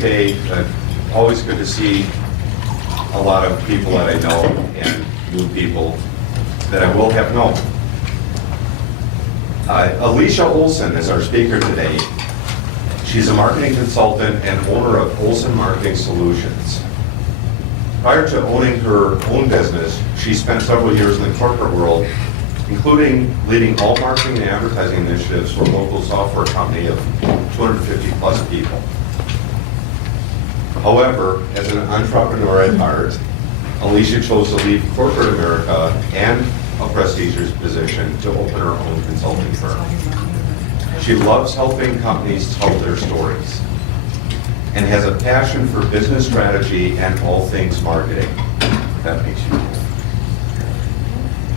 day, always good to see a lot of people that I know and new people that I will have known. Alicia Olsen is our speaker today. She's a marketing consultant and owner of Olsen Marketing Solutions. Prior to owning her own business, she spent several years in the corporate world, including leading all marketing and advertising initiatives for a local software company of 250 plus people. However, as an entrepreneur at heart, Alicia chose to leave corporate America and a prestigious position to open her own consulting firm. She loves helping companies tell their stories and has a passion for business strategy and all things marketing. That makes you cool.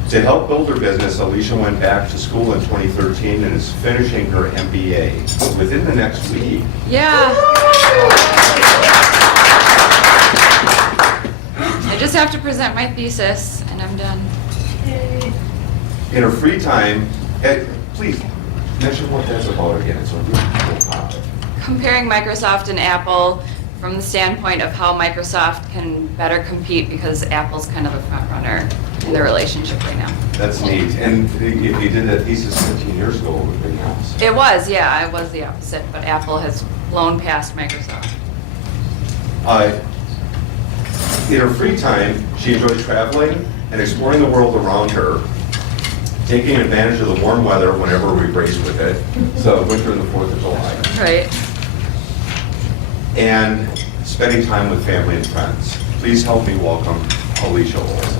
To help build her business, Alicia went back to school in 2013 and is finishing her MBA within the next week. Yeah. I just have to present my thesis and I'm done. In her free time, please mention what that's about again. It's a really cool topic. Comparing Microsoft and Apple from the standpoint of how Microsoft can better compete because Apple's kind of the front runner in their relationship right now. That's neat. And if you did that thesis 15 years ago, it would have been the opposite. It was, yeah, it was the opposite, but Apple has blown past Microsoft. In her free time, she enjoys traveling and exploring the world around her, taking advantage of the warm weather whenever we brace with it, so winter and the 4th of July. Right. And spending time with family and friends. Please help me welcome Alicia Olsen.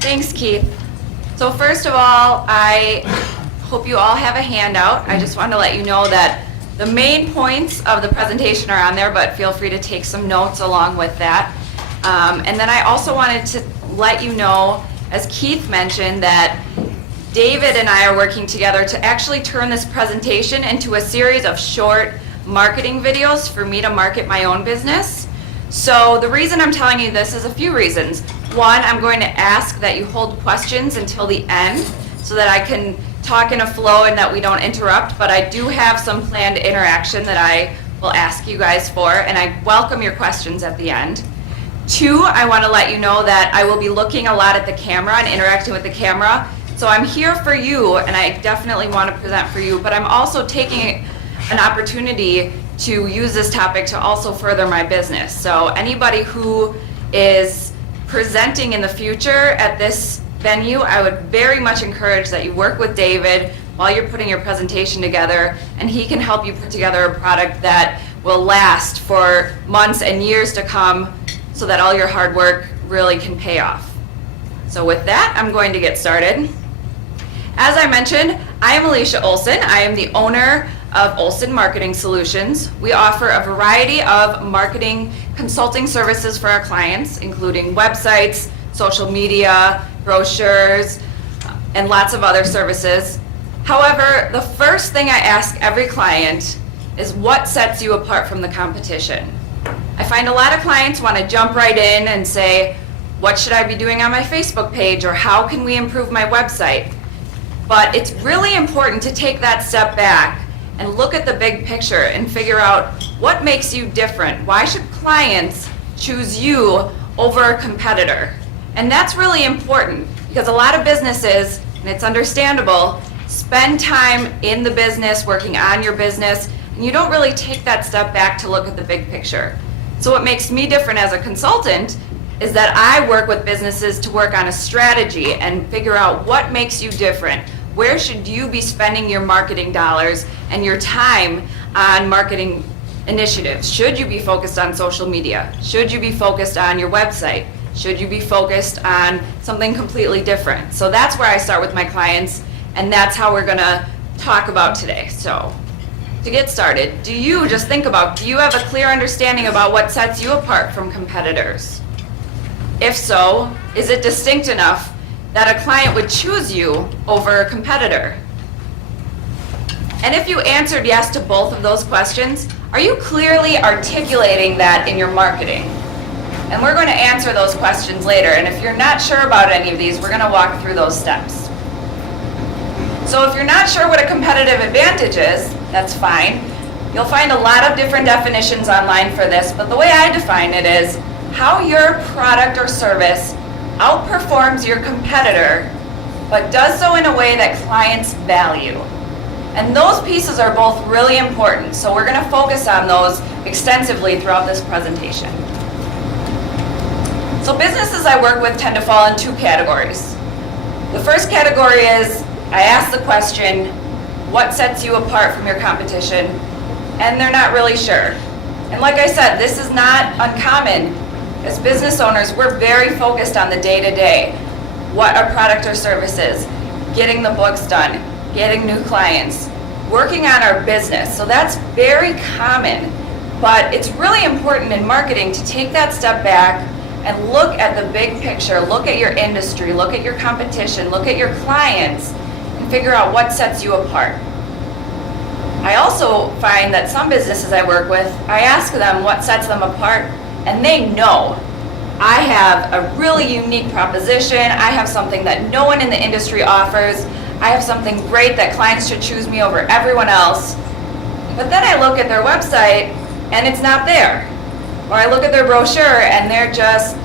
Thanks, Keith. So first of all, I hope you all have a handout. I just want to let you know that the main points of the presentation are on there, but feel free to take some notes along with that. And then I also wanted to let you know, as Keith mentioned, that David and I are working together to actually turn this presentation into a series of short marketing videos for me to market my own business. So the reason I'm telling you this is a few reasons. One, I'm going to ask that you hold questions until the end so that I can talk in a flow and that we don't interrupt, but I do have some planned interaction that I will ask you guys for, and I welcome your questions at the end. Two, I want to let you know that I will be looking a lot at the camera and interacting with the camera. So I'm here for you, and I definitely want to present for you, but I'm also taking an opportunity to use this topic to also further my business. So anybody who is presenting in the future at this venue, I would very much encourage that you work with David while you're putting your presentation together, and he can help you put together a product that will last for months and years to come so that all your hard work really can pay off. So with that, I'm going to get started. As I mentioned, I am Alicia Olsen. I am the owner of Olsen Marketing Solutions. We offer a variety of marketing consulting services for our clients, including websites, social media, brochures, and lots of other services. However, the first thing I ask every client is what sets you apart from the competition? I find a lot of clients want to jump right in and say, what should I be doing on my Facebook page, or how can we improve my website? But it's really important to take that step back and look at the big picture and figure out what makes you different. Why should clients choose you over a competitor? And that's really important because a lot of businesses, and it's understandable, spend time in the business, working on your business, and you don't really take that step back to look at the big picture. So what makes me different as a consultant is that I work with businesses to work on a strategy and figure out what makes you different. Where should you be spending your marketing dollars and your time on marketing initiatives? Should you be focused on social media? Should you be focused on your website? Should you be focused on something completely different? So that's where I start with my clients, and that's how we're gonna talk about today. So to get started, do you have a clear understanding about what sets you apart from competitors? If so, is it distinct enough that a client would choose you over a competitor? And if you answered yes to both of those questions, are you clearly articulating that in your marketing? And we're going to answer those questions later, and if you're not sure about any of these, we're going to walk through those steps. So if you're not sure what a competitive advantage is, that's fine. You'll find a lot of different definitions online for this, but the way I define it is how your product or service outperforms your competitor, but does so in a way that clients value. And those pieces are both really important, so we're going to focus on those extensively throughout this presentation. So businesses I work with tend to fall in two categories. The first category is, I ask the question, what sets you apart from your competition? And they're not really sure. And like I said, this is not uncommon. As business owners, we're very focused on the day-to-day, what our product or service is, getting the books done, getting new clients, working on our business. So that's very common, but it's really important in marketing to take that step back and look at the big picture, look at your industry, look at your competition, look at your clients, and figure out what sets you apart. I also find that some businesses I work with, I ask them what sets them apart, and they know. I have a really unique proposition, I have something that no one in the industry offers, I have something great that clients should choose me over everyone else. But then I look at their website and it's not there. Or I look at their brochure and they're just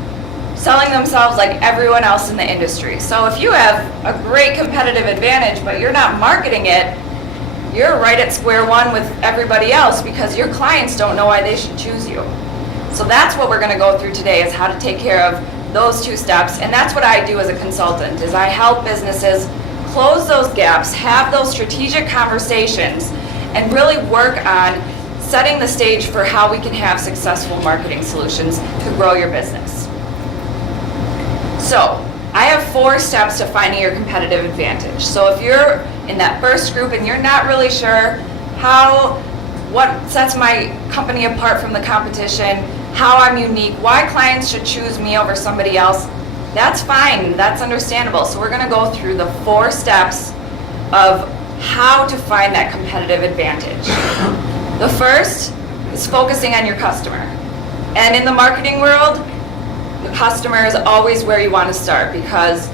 selling themselves like everyone else in the industry. So if you have a great competitive advantage but you're not marketing it, you're right at square one with everybody else because your clients don't know why they should choose you. So that's what we're going to go through today, is how to take care of those two steps. And that's what I do as a consultant, is I help businesses close those gaps, have those strategic conversations, and really work on setting the stage for how we can have successful marketing solutions to grow your business. So I have 4 steps to finding your competitive advantage. So if you're in that first group and you're not really sure what sets my company apart from the competition, how I'm unique, why clients should choose me over somebody else, that's fine, that's understandable. So we're going to go through the 4 steps of how to find that competitive advantage. The first is focusing on your customer. And in the marketing world, the customer is always where you want to start, because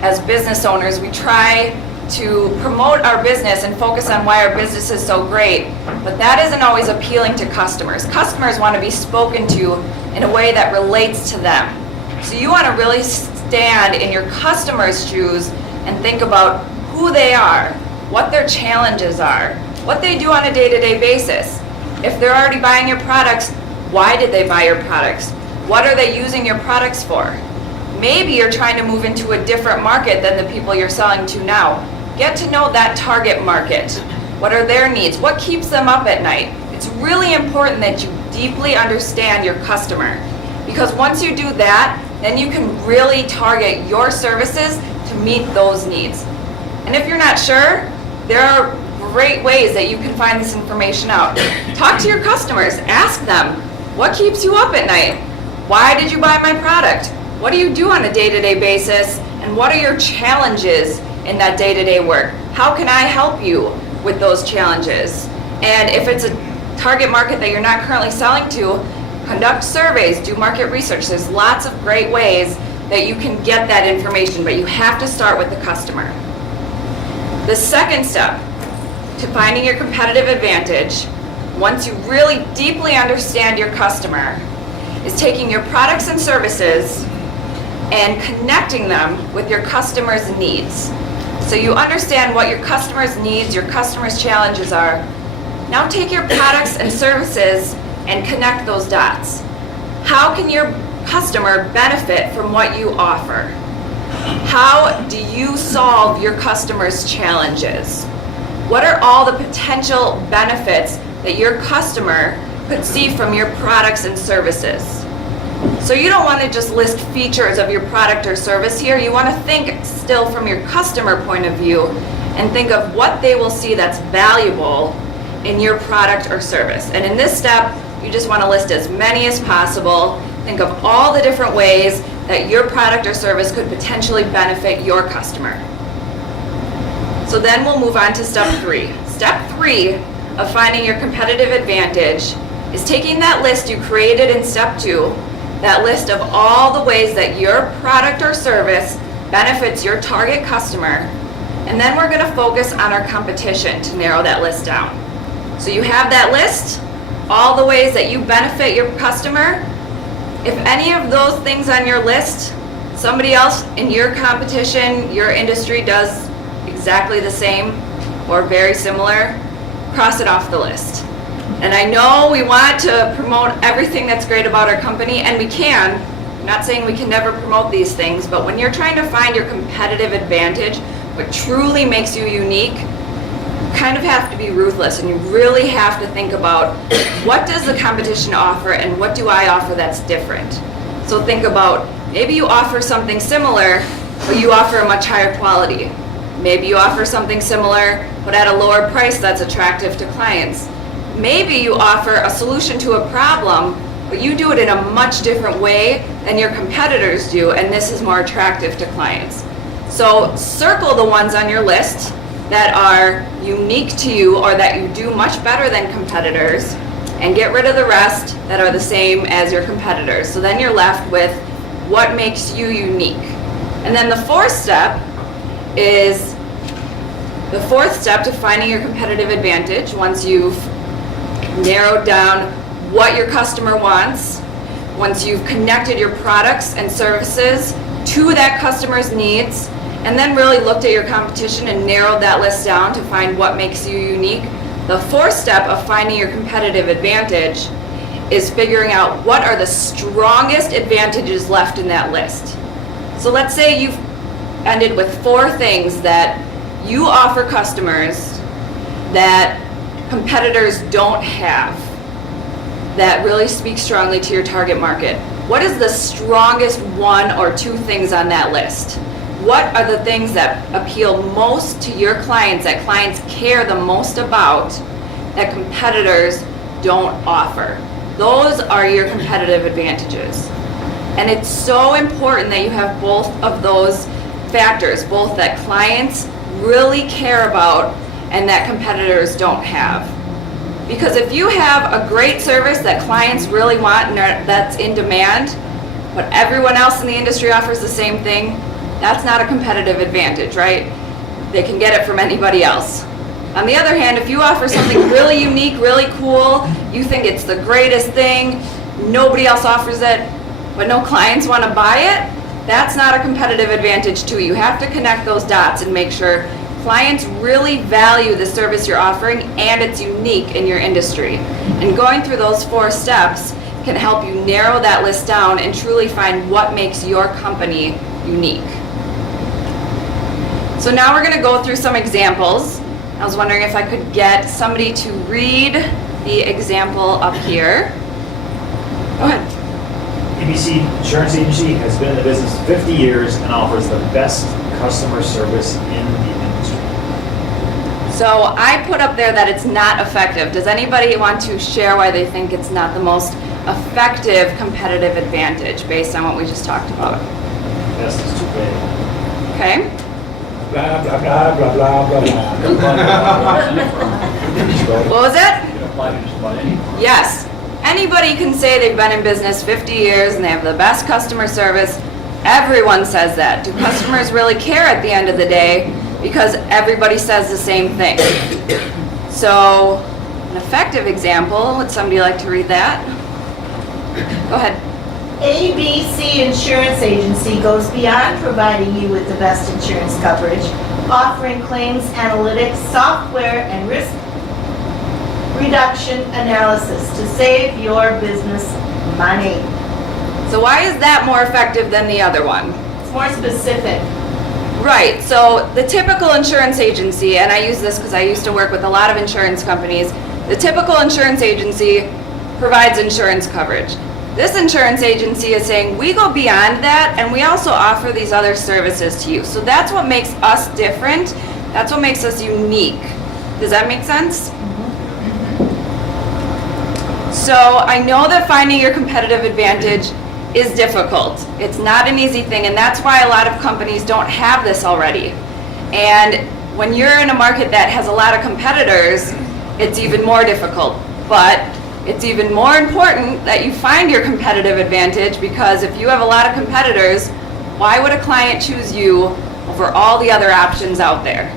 as business owners, we try to promote our business and focus on why our business is so great, but that isn't always appealing to customers. Customers want to be spoken to in a way that relates to them. So you want to really stand in your customer's shoes and think about who they are, what their challenges are, what they do on a day-to-day basis. If they're already buying your products, why did they buy your products? What are they using your products for? Maybe you're trying to move into a different market than the people you're selling to now. Get to know that target market. What are their needs? What keeps them up at night? It's really important that you deeply understand your customer, because once you do that, then you can really target your services to meet those needs. And if you're not sure, there are great ways that you can find this information out. Talk to your customers. Ask them, what keeps you up at night? Why did you buy my product? What do you do on a day-to-day basis? And what are your challenges in that day-to-day work? How can I help you with those challenges? And if it's a target market that you're not currently selling to, conduct surveys, do market research. There's lots of great ways that you can get that information, but you have to start with the customer. The second step to finding your competitive advantage, once you really deeply understand your customer, is taking your products and services and connecting them with your customer's needs. So you understand what your customer's needs, your customer's challenges are. Now take your products and services and connect those dots. How can your customer benefit from what you offer? How do you solve your customer's challenges? What are all the potential benefits that your customer could see from your products and services? So you don't want to just list features of your product or service here. You want to think still from your customer point of view and think of what they will see that's valuable in your product or service. And in this step, you just want to list as many as possible. Think of all the different ways that your product or service could potentially benefit your customer. So then we'll move on to step 3. Step 3 of finding your competitive advantage is taking that list you created in step 2, that list of all the ways that your product or service benefits your target customer, And then we're gonna focus on our competition to narrow that list down. So you have that list, all the ways that you benefit your customer. If any of those things on your list, somebody else in your competition, your industry does exactly the same or very similar, cross it off the list. And I know we want to promote everything that's great about our company, and we can. I'm not saying we can never promote these things, but when you're trying to find your competitive advantage, what truly makes you unique, you kind of have to be ruthless, and you really have to think about what does the competition offer and what do I offer that's different. So think about, maybe you offer something similar, but you offer a much higher quality. Maybe you offer something similar, but at a lower price that's attractive to clients. Maybe you offer a solution to a problem, but you do it in a much different way than your competitors do, and this is more attractive to clients. So circle the ones on your list that are unique to you or that you do much better than competitors, and get rid of the rest that are the same as your competitors. So then you're left with what makes you unique. And then the fourth step to finding your competitive advantage, once you've narrowed down what your customer wants, once you've connected your products and services to that customer's needs, and then really looked at your competition and narrowed that list down to find what makes you unique. The fourth step of finding your competitive advantage is figuring out what are the strongest advantages left in that list. So let's say you've ended with 4 things that you offer customers that competitors don't have, that really speak strongly to your target market. What is the strongest 1 or 2 things on that list? What are the things that appeal most to your clients, that clients care the most about, that competitors don't offer? Those are your competitive advantages. And it's so important that you have both of those factors, both that clients really care about and that competitors don't have. Because if you have a great service that clients really want and that's in demand, but everyone else in the industry offers the same thing, that's not a competitive advantage, right? They can get it from anybody else. On the other hand, if you offer something really unique, really cool, you think it's the greatest thing, nobody else offers it, but no clients want to buy it, that's not a competitive advantage too. You have to connect those dots and make sure clients really value the service you're offering and it's unique in your industry. And going through those 4 steps can help you narrow that list down and truly find what makes your company unique. So now we're going to go through some examples. I was wondering if I could get somebody to read the example up here. Go ahead. ABC Insurance Agency has been in the business 50 years and offers the best customer service in the industry. So I put up there that it's not effective. Does anybody want to share why they think it's not the most effective competitive advantage based on what we just talked about? Best is too big. Okay. Blah, blah, blah, blah, blah, blah. What was it? You can apply to just about any. Yes. Anybody can say they've been in business 50 years and they have the best customer service. Everyone says that. Do customers really care at the end of the day? Because everybody says the same thing. So, an effective example, would somebody like to read that? Go ahead. ABC Insurance Agency goes beyond providing you with the best insurance coverage, offering claims analytics, software, and risk reduction analysis to save your business money. So why is that more effective than the other one? It's more specific. Right, so the typical insurance agency, and I use this because I used to work with a lot of insurance companies, the typical insurance agency provides insurance coverage. This insurance agency is saying, we go beyond that and we also offer these other services to you. So that's what makes us different. That's what makes us unique. Does that make sense? So I know that finding your competitive advantage is difficult. It's not an easy thing, and that's why a lot of companies don't have this already. And when you're in a market that has a lot of competitors, it's even more difficult. But it's even more important that you find your competitive advantage, because if you have a lot of competitors, why would a client choose you over all the other options out there.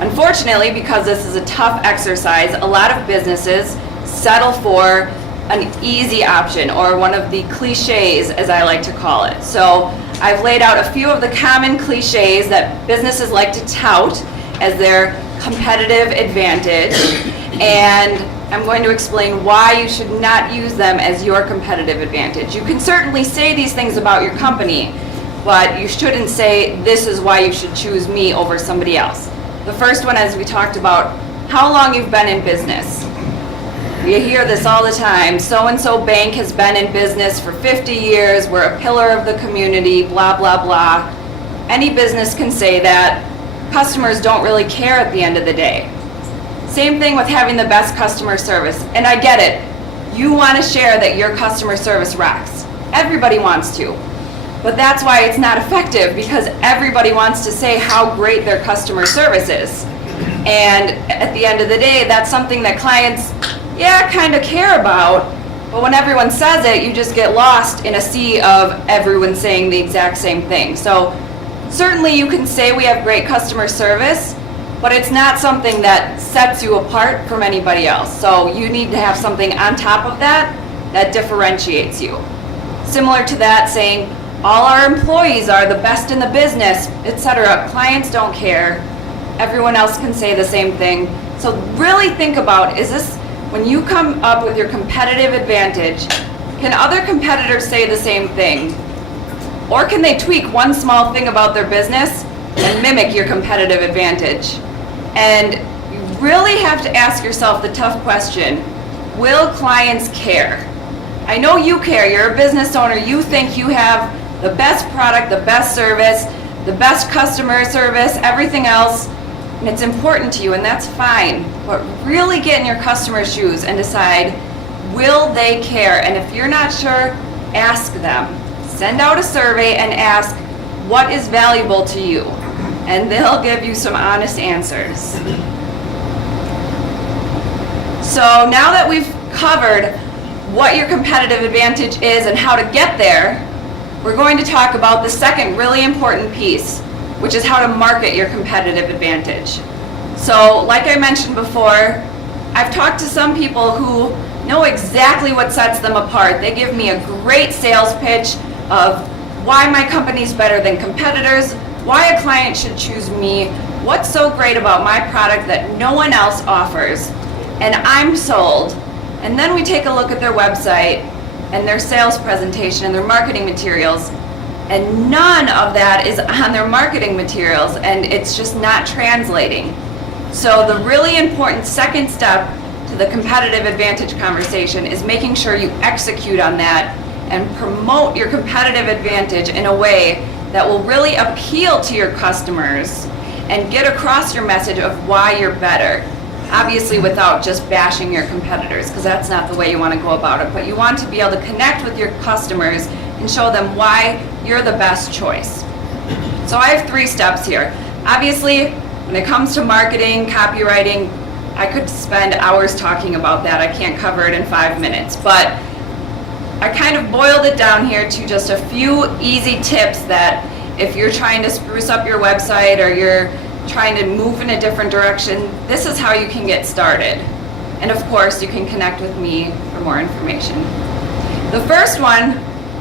Unfortunately, because this is a tough exercise, a lot of businesses settle for an easy option, or one of the cliches, as I like to call it. So I've laid out a few of the common cliches that businesses like to tout as their competitive advantage, and I'm going to explain why you should not use them as your competitive advantage. You can certainly say these things about your company, but you shouldn't say, this is why you should choose me over somebody else. The first one, as we talked about, how long you've been in business. You hear this all the time. So-and-so bank has been in business for 50 years. We're a pillar of the community, blah, blah, blah. Any business can say that. Customers don't really care at the end of the day. Same thing with having the best customer service. And I get it. You want to share that your customer service rocks. Everybody wants to. But that's why it's not effective, because everybody wants to say how great their customer service is. And at the end of the day, that's something that clients, kind of care about. But when everyone says it, you just get lost in a sea of everyone saying the exact same thing. So certainly you can say we have great customer service, but it's not something that sets you apart from anybody else. So you need to have something on top of that that differentiates you. Similar to that, saying all our employees are the best in the business, etc. Clients don't care. Everyone else can say the same thing. So really think about, is this, when you come up with your competitive advantage, can other competitors say the same thing? Or can they tweak one small thing about their business and mimic your competitive advantage? And you really have to ask yourself the tough question, will clients care? I know you care, you're a business owner, you think you have the best product, the best service, the best customer service, everything else, and it's important to you, and that's fine. But really get in your customer's shoes and decide, will they care? And if you're not sure, ask them. Send out a survey and ask, what is valuable to you? And they'll give you some honest answers. So now that we've covered what your competitive advantage is and how to get there, we're going to talk about the second really important piece, which is how to market your competitive advantage. So, like I mentioned before, I've talked to some people who know exactly what sets them apart. They give me a great sales pitch of why my company's better than competitors, why a client should choose me, what's so great about my product that no one else offers, and I'm sold. And then we take a look at their website and their sales presentation and their marketing materials, and none of that is on their marketing materials, and it's just not translating. So the really important second step to the competitive advantage conversation is making sure you execute on that and promote your competitive advantage in a way that will really appeal to your customers and get across your message of why you're better. Obviously without just bashing your competitors, because that's not the way you want to go about it, but you want to be able to connect with your customers and show them why you're the best choice. So I have 3 steps here. Obviously, when it comes to marketing, copywriting, I could spend hours talking about that. I can't cover it in 5 minutes, but I kind of boiled it down here to just a few easy tips that if you're trying to spruce up your website or you're trying to move in a different direction, this is how you can get started. And of course, you can connect with me for more information. The first one,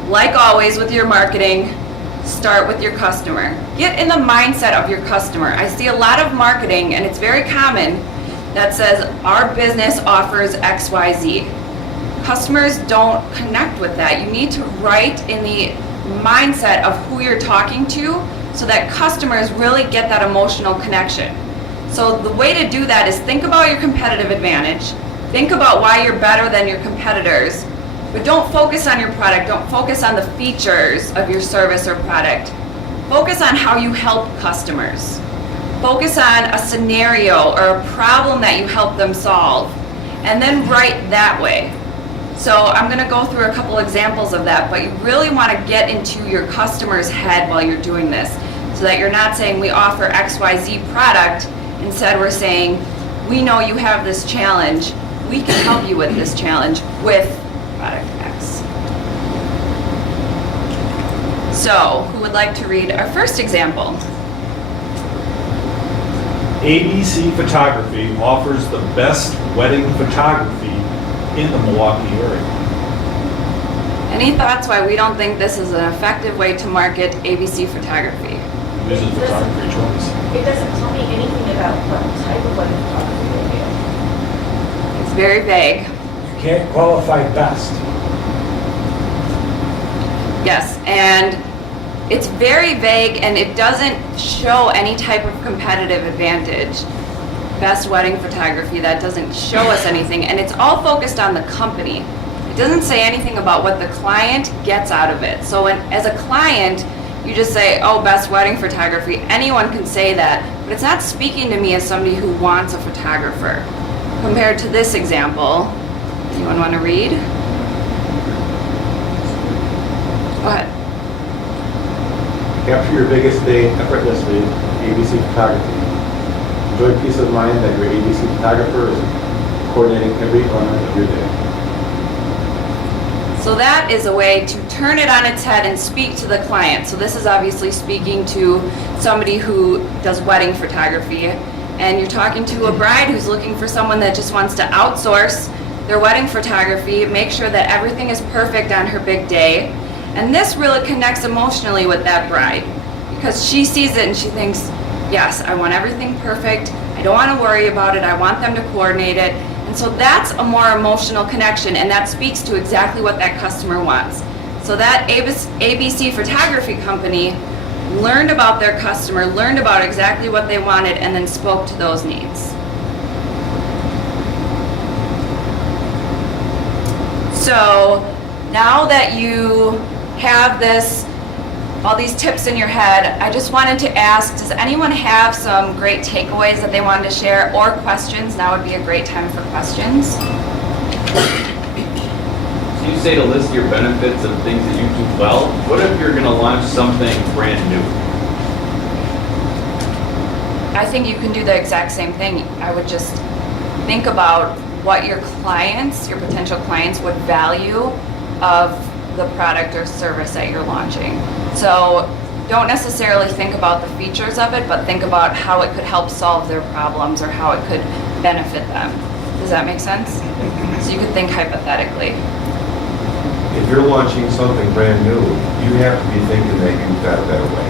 like always with your marketing, start with your customer. Get in the mindset of your customer. I see a lot of marketing, and it's very common, that says our business offers XYZ. Customers don't connect with that. You need to write in the mindset of who you're talking to so that customers really get that emotional connection. So the way to do that is think about your competitive advantage, think about why you're better than your competitors, but don't focus on your product, don't focus on the features of your service or product. Focus on how you help customers. Focus on a scenario or a problem that you help them solve, and then write that way. So I'm going to go through a couple examples of that, but you really want to get into your customer's head while you're doing this, so that you're not saying we offer XYZ product. Instead, we're saying we know you have this challenge. We can help you with this challenge with product X. So who would like to read our first example? ABC Photography offers the best wedding photography in the Milwaukee area. Any thoughts why we don't think this is an effective way to market ABC photography? This is photography choice. It doesn't tell me anything about what type of wedding photography they do. It's very vague. You can't qualify best. Yes, and it's very vague and it doesn't show any type of competitive advantage. Best wedding photography, that doesn't show us anything, and it's all focused on the company. It doesn't say anything about what the client gets out of it. So as a client, you just say, oh, best wedding photography. Anyone can say that, but it's not speaking to me as somebody who wants a photographer. Compared to this example, anyone want to read? Go ahead. Capture your biggest day effortlessly, ABC Photography. Enjoy peace of mind that your ABC photographer is coordinating every element of your day. So that is a way to turn it on its head and speak to the client. So this is obviously speaking to somebody who does wedding photography, and you're talking to a bride who's looking for someone that just wants to outsource their wedding photography, make sure that everything is perfect on her big day. And this really connects emotionally with that bride because she sees it and she thinks, yes, I want everything perfect. I don't want to worry about it. I want them to coordinate it. And so that's a more emotional connection, and that speaks to exactly what that customer wants. So that ABC photography company learned about their customer, learned about exactly what they wanted, and then spoke to those needs. So now that you have all these tips in your head, I just wanted to ask, does anyone have some great takeaways that they wanted to share or questions? Now would be a great time for questions. So you say to list your benefits of things that you do well. What if you're going to launch something brand new? I think you can do the exact same thing. I would just think about what your clients, your potential clients would value of the product or service that you're launching. So don't necessarily think about the features of it, but think about how it could help solve their problems or how it could benefit them. Does that make sense? So you could think hypothetically. If you're launching something brand new, you have to be thinking that you've got a better way.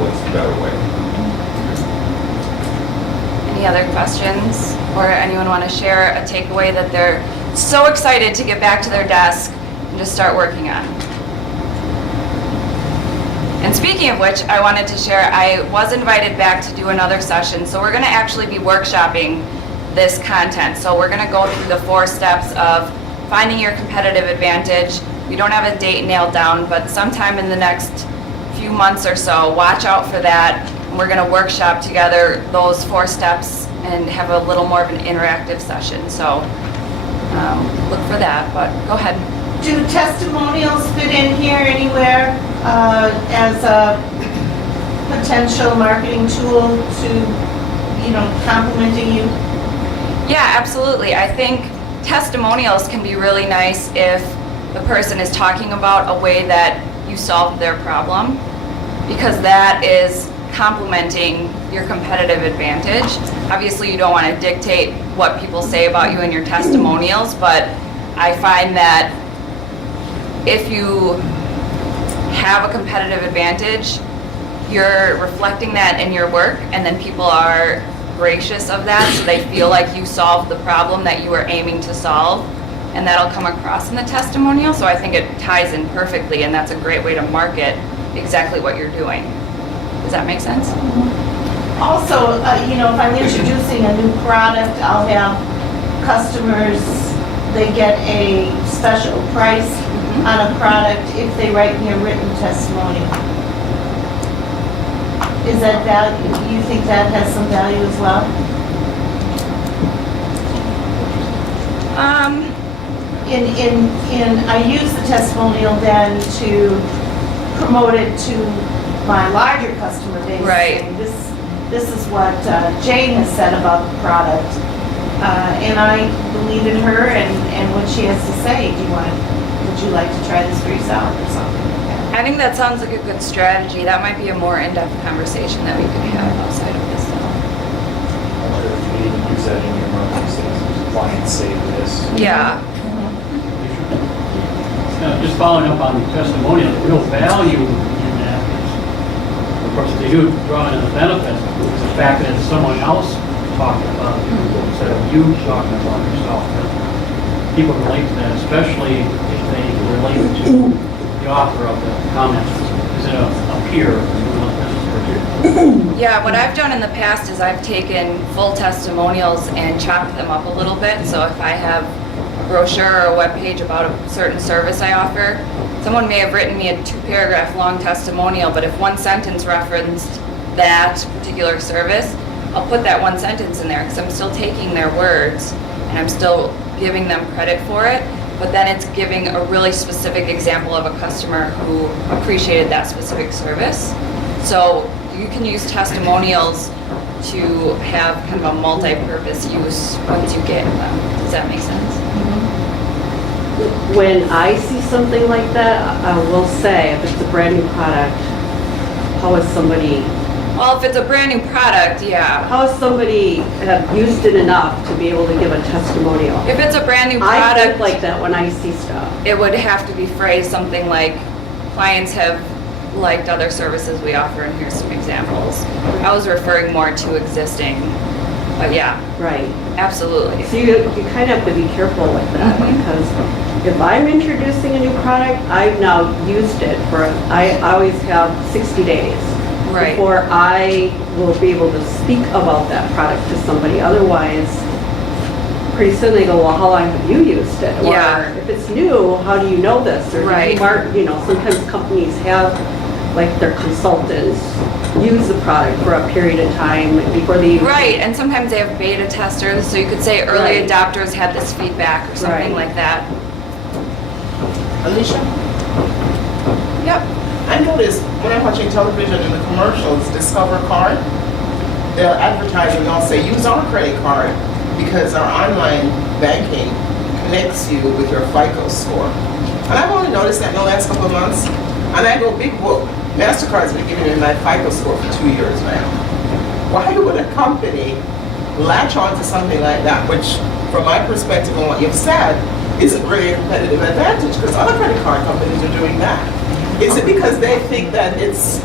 What's the better way? Any other questions? Or anyone want to share a takeaway that they're so excited to get back to their desk and just start working on? And speaking of which, I wanted to share, I was invited back to do another session, so we're going to actually be workshopping this content. So we're going to go through the 4 steps of finding your competitive advantage. We don't have a date nailed down, but sometime in the next few months or so, watch out for that. And we're going to workshop together those 4 steps and have a little more of an interactive session. So look for that, but go ahead. Do testimonials fit in here anywhere as a potential marketing tool to, complimenting you? Yeah, absolutely. I think testimonials can be really nice if the person is talking about a way that you solved their problem, because that is complementing your competitive advantage. Obviously, you don't want to dictate what people say about you in your testimonials, but I find that if you have a competitive advantage, you're reflecting that in your work, and then people are gracious of that, so they feel like you solved the problem that you were aiming to solve, and that'll come across in the testimonial. So I think it ties in perfectly, and that's a great way to market exactly what you're doing. Does that make sense? Also, if I'm introducing a new product, I'll have customers, they get a special price on a product if they write me a written testimonial. Is that value? You think that has some value as well? I use the testimonial then to promote it to my larger customer base. Right. And this is what Jane has said about the product, and I believe in her and what she has to say. Would you like to try this for yourself or something like that? I think that sounds like a good strategy. That might be a more in-depth conversation that we could have outside of this. use that in your marketing statements. Clients say this. Yeah. Just following up on the testimonial, the real value in that is, of course, they do draw into the benefits, is the fact that it's someone else talking about you instead of you talking about yourself. People relate to that, especially if they relate to the author of the comments. Is it a peer? Yeah, what I've done in the past is I've taken full testimonials and chopped them up a little bit. So if I have a brochure or a webpage about a certain service I offer, someone may have written me a 2-paragraph long testimonial, but if one sentence referenced that particular service, I'll put that one sentence in there because I'm still taking their words and I'm still giving them credit for it. But then it's giving a really specific example of a customer who appreciated that specific service. So you can use testimonials to have kind of a multi-purpose use once you get them. Does that make sense? When I see something like that, I will say, if it's a brand new product, how is somebody, Well, if it's a brand new product, yeah. how is somebody have used it enough to be able to give a testimonial? If it's a brand new I think product, like that when I see stuff. it would have to be phrased something like, clients have liked other services we offer, and here's some examples. I was referring more to existing, but yeah, Right. absolutely. So you kind of have to be careful with that Mhm. because if I'm introducing a new product, I've now used it for, I always have 60 days. Right. Before I will be able to speak about that product to somebody. Otherwise, pretty soon they go, well, how long have you used it? Yeah. Or if it's new, how do you know this? Or Right. sometimes companies have, like their consultants use the product for a period of time before they even. Right, and sometimes they have beta testers, so you could say early Right. adopters had this feedback or something Right. like that. Alicia, Yep. I noticed when I'm watching television in the commercials, Discover Card, they're advertising, they'll say, use our credit card because our online banking connects you with your FICO score. And I've only noticed that in the last couple of months. And I go, big whoop, MasterCard's been giving me my FICO score for 2 years now. Why would a company latch on to something like that, which from my perspective and what you've said, isn't really a competitive advantage because other credit card companies are doing that? Is it because they think that it's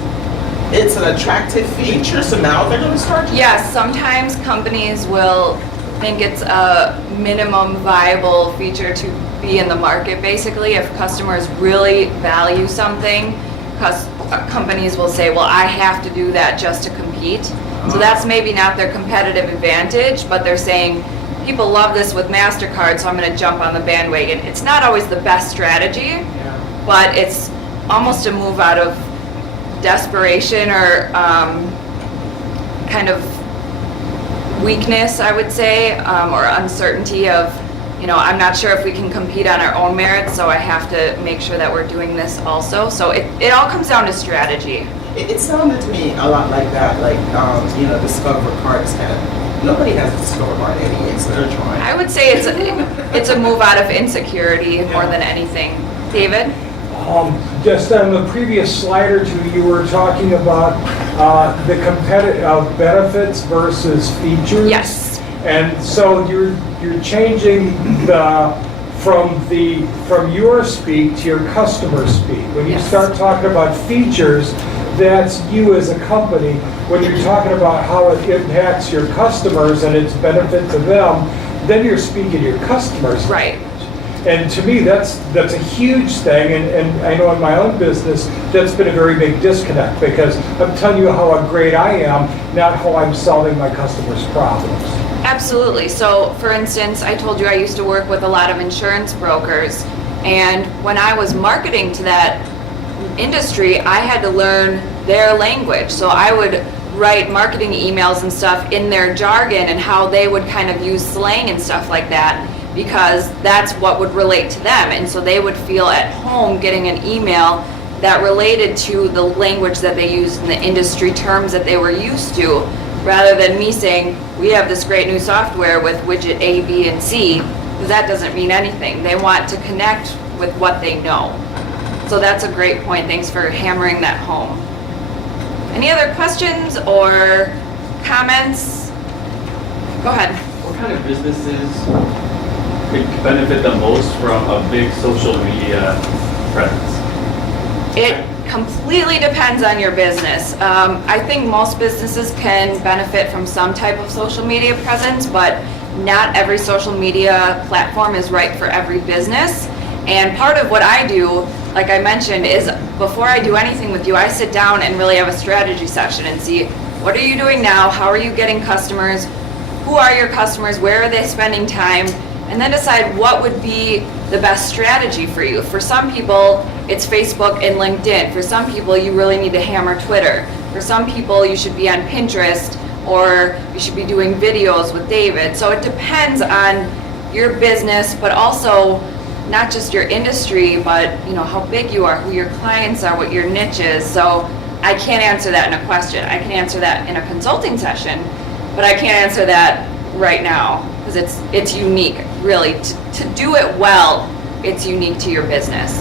an attractive feature, so now they're going to start? Yes, sometimes companies will think it's a minimum viable feature to be in the market, basically. If customers really value something, companies will say, well, I have to do that just to compete. So that's maybe not their competitive advantage, but they're saying, people love this with MasterCard, so I'm going to jump on the bandwagon. It's not always the best strategy, but it's almost a move out of desperation or kind of weakness, I would say, or uncertainty of, I'm not sure if we can compete on our own merits, so I have to make sure that we're doing this also. So it all comes down to strategy. It sounded to me a lot like that, like, Discover Card is kind of, nobody has a Discover Card anyway, so they're trying. I would say it's a move out of insecurity more than anything. David? Just on the previous slide or two, you were talking about the competitive benefits versus features. Yes. And so you're changing from your speak to your customer speak. When you Yes. start talking about features, that's you as a company. When you're talking about how it impacts your customers and its benefit to them, then you're speaking to your customers. Right. And to me, that's a huge thing, and I know in my own business, that's been a very big disconnect, because I'm telling you how great I am, not how I'm solving my customers' problems. Absolutely. So, for instance, I told you I used to work with a lot of insurance brokers, and when I was marketing to that industry, I had to learn their language. So I would write marketing emails and stuff in their jargon and how they would kind of use slang and stuff like that, because that's what would relate to them. And so they would feel at home getting an email that related to the language that they used and the industry terms that they were used to, rather than me saying, we have this great new software with widget A, B, and C, because that doesn't mean anything. They want to connect with what they know. So that's a great point. Thanks for hammering that home. Any other questions or comments? Go ahead. what kind of businesses could benefit the most from a big social media presence? It completely depends on your business. I think most businesses can benefit from some type of social media presence, but not every social media platform is right for every business. And part of what I do, like I mentioned, is before I do anything with you, I sit down and really have a strategy session and see, what are you doing now? How are you getting customers? Who are your customers? Where are they spending time? And then decide what would be the best strategy for you. For some people, it's Facebook and LinkedIn. For some people, you really need to hammer Twitter. For some people, you should be on Pinterest, or you should be doing videos with David. So it depends on your business, but also not just your industry, but how big you are, who your clients are, what your niche is. So I can't answer that in a question. I can answer that in a consulting session, but I can't answer that right now because it's unique, really. To do it well, it's unique to your business.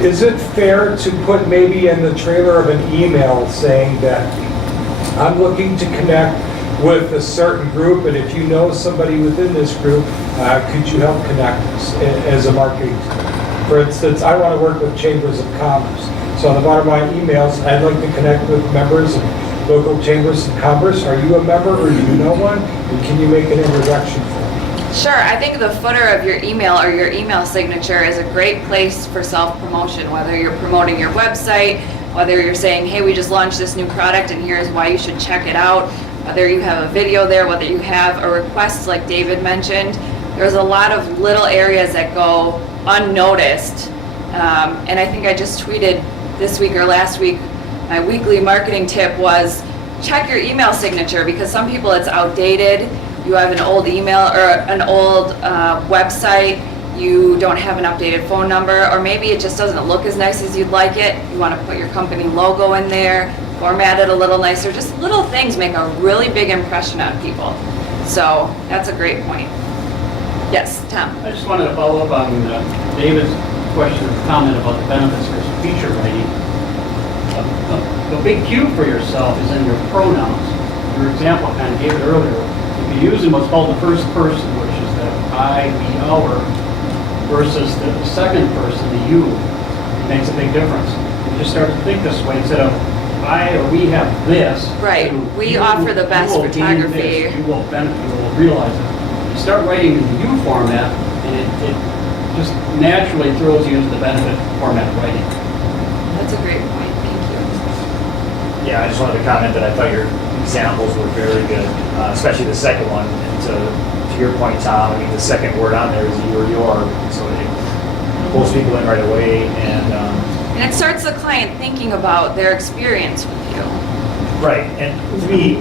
Is it fair to put maybe in the trailer of an email saying that I'm looking to connect with a certain group, and if you know somebody within this group, could you help connect us as a marketing tool? For instance, I want to work with chambers of commerce. So on the bottom of my emails, I'd like to connect with members of local chambers of commerce. Are you a member or do you know one? And can you make an introduction for me? Sure, I think the footer of your email or your email signature is a great place for self-promotion, whether you're promoting your website, whether you're saying, hey, we just launched this new product and here's why you should check it out, whether you have a video there, whether you have a request like David mentioned. There's a lot of little areas that go unnoticed. And I think I just tweeted this week or last week, my weekly marketing tip was check your email signature, because some people it's outdated. You have an old email or an old website, you don't have an updated phone number, or maybe it just doesn't look as nice as you'd like it. You want to put your company logo in there, format it a little nicer. Just little things make a really big impression on people. So that's a great point. Yes, Tom? I just wanted to follow up on David's question or comment about the benefits for feature writing. The big cue for yourself is in your pronouns. Your example kind of gave it earlier. If you're using what's called the first person, which is the I, we, our, versus the second person, the you, it makes a big difference. You just start to think this way instead of I or we have this. Right. to We you- offer the best you will gain photography. this, You will benefit, you will realize it. You start writing in the you format, and it just naturally throws you into the benefit format of writing. That's a great point, thank you. Yeah, I just wanted to comment that I thought your examples were very good, especially the second one. And to your point, Tom, I mean, the second word on there is you or your, so it pulls people in right away. And it starts the client thinking about their experience with you. Right, and to me,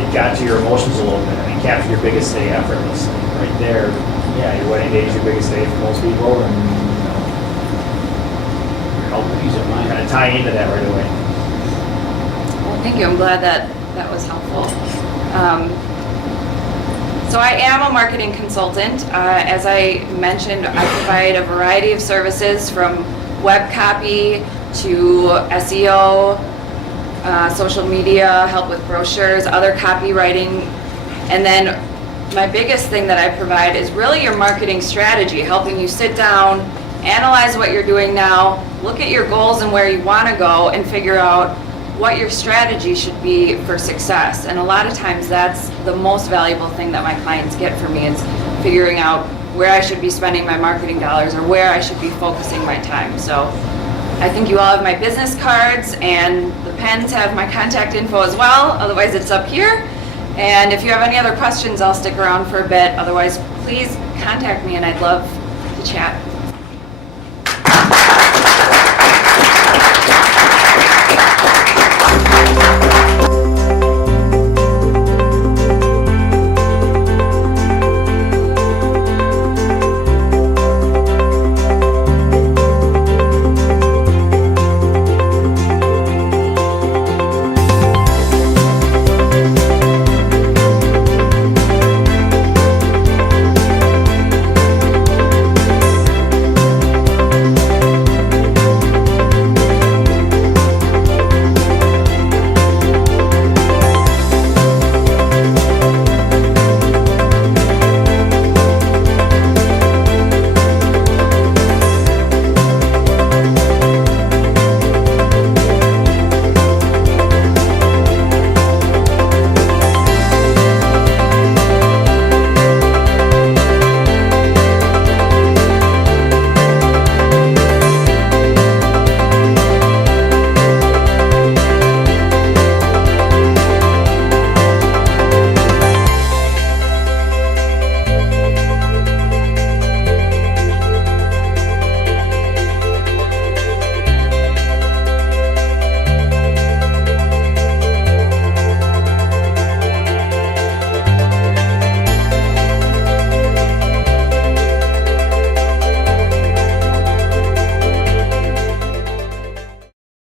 it got to your emotions a little bit. I mean, capture your biggest day effortlessly. Right there, yeah, your wedding day is your biggest day for most people, and Help ease of mind. kind of tie into that right away. Well, thank you, I'm glad that was helpful. So I am a marketing consultant. As I mentioned, I provide a variety of services from web copy to SEO, social media, help with brochures, other copywriting. And then my biggest thing that I provide is really your marketing strategy, helping you sit down, analyze what you're doing now, look at your goals and where you want to go, and figure out what your strategy should be for success. And a lot of times that's the most valuable thing that my clients get from me, is figuring out where I should be spending my marketing dollars or where I should be focusing my time. So I think you all have my business cards, and the pens have my contact info as well. Otherwise, it's up here. And if you have any other questions, I'll stick around for a bit. Otherwise, please contact me, and I'd love to chat.